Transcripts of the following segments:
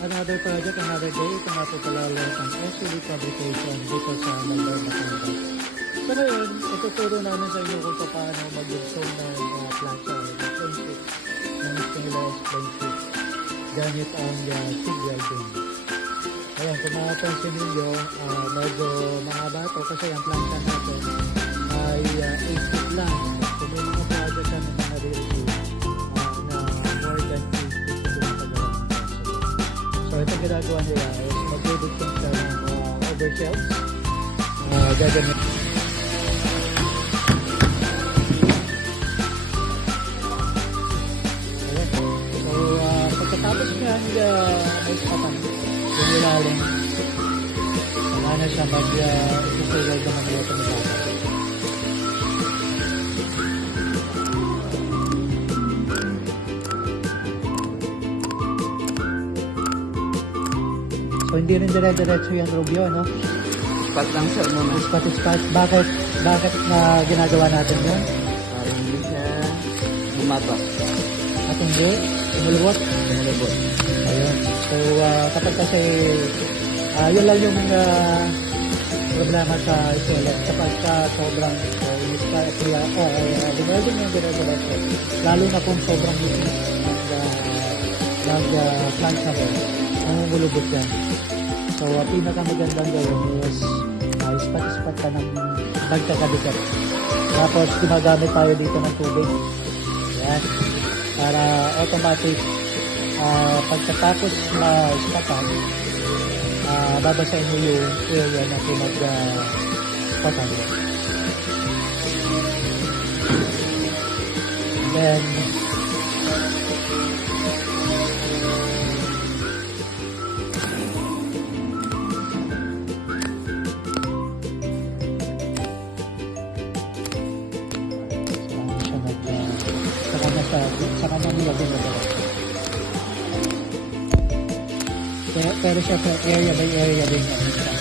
Another project, another day. Ito nga po pala ulit ang SUV fabrication dito sa Malbar, Batangas. So ngayon, ituturo namin sa inyo kung paano mag-install ng plancha o plane sheet ng stainless plane sheet gamit ang TIG welding. Ayan, kung makapansin ninyo, medyo mahaba ito kasi ang plancha natin ay 8 feet lang. Kung may mga project na nare-review na more than 8 feet pinapagawa ng plancha. So ito ginagawa nila is mag-production siya ng overshells. Gagamit. Ayan. So pagkatapos niya may patang yung ilalim, wala na siya mag-isusugal na mag-iota na bata. So hindi rin dire-diretso yung rubyo, no? Spot lang sir muna. Spot. Bakit na ginagawa natin yun? Para hindi siya bumatak. At hindi, umulubot. Ayun. So kapag kasi yun lang yung problema sa isolet. Kapag sobrang inis ka at binagin yung dire-diretso. Lalo na kung sobrang inis nag-plancha mo, umulubot yan. So, pinakamagandang gawin is spot ka ng nagkakadikit. Tapos, gumagamit tayo dito ng tubig. Yan. Para automatic, pagkatapos ma-spotan, babasahin mo yung area na pinag-spotan mo. Then, saka mamilagin na ba? Pero siya area by area din natin siya.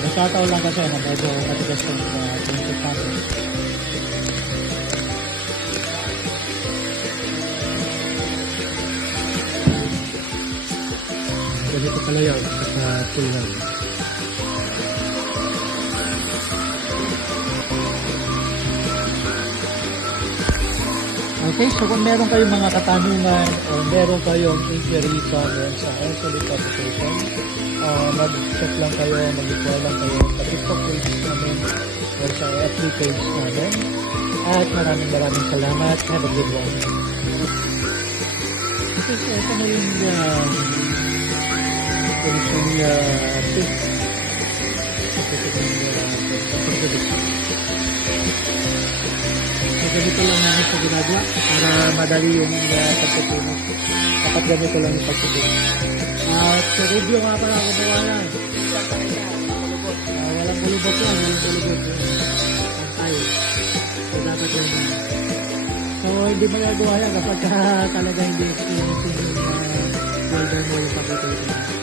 Nagkataon lang kasi na medyo matigas yung prinsip natin. Ganito pala yun sa tulad. Okay, so kung meron kayong mga katanungan o meron kayong inquiry comments sa SUV fabrication, mag-check lang kayo, mag-call lang kayo sa TikTok page namin or sa FB page namin. At maraming salamat. Have a good one. Okay, so ito na yung tips. Ganito lang namin sa ginagawa para madali yung pagtutunan. Dapat ganito lang yung pagtutunan. At sa review nga pala ako bawalan. Walang mulubot yan. Ang tayo. So dapat yan. So hindi magagawa yan kapag talaga hindi experience yung welder mo yung pagtutunan.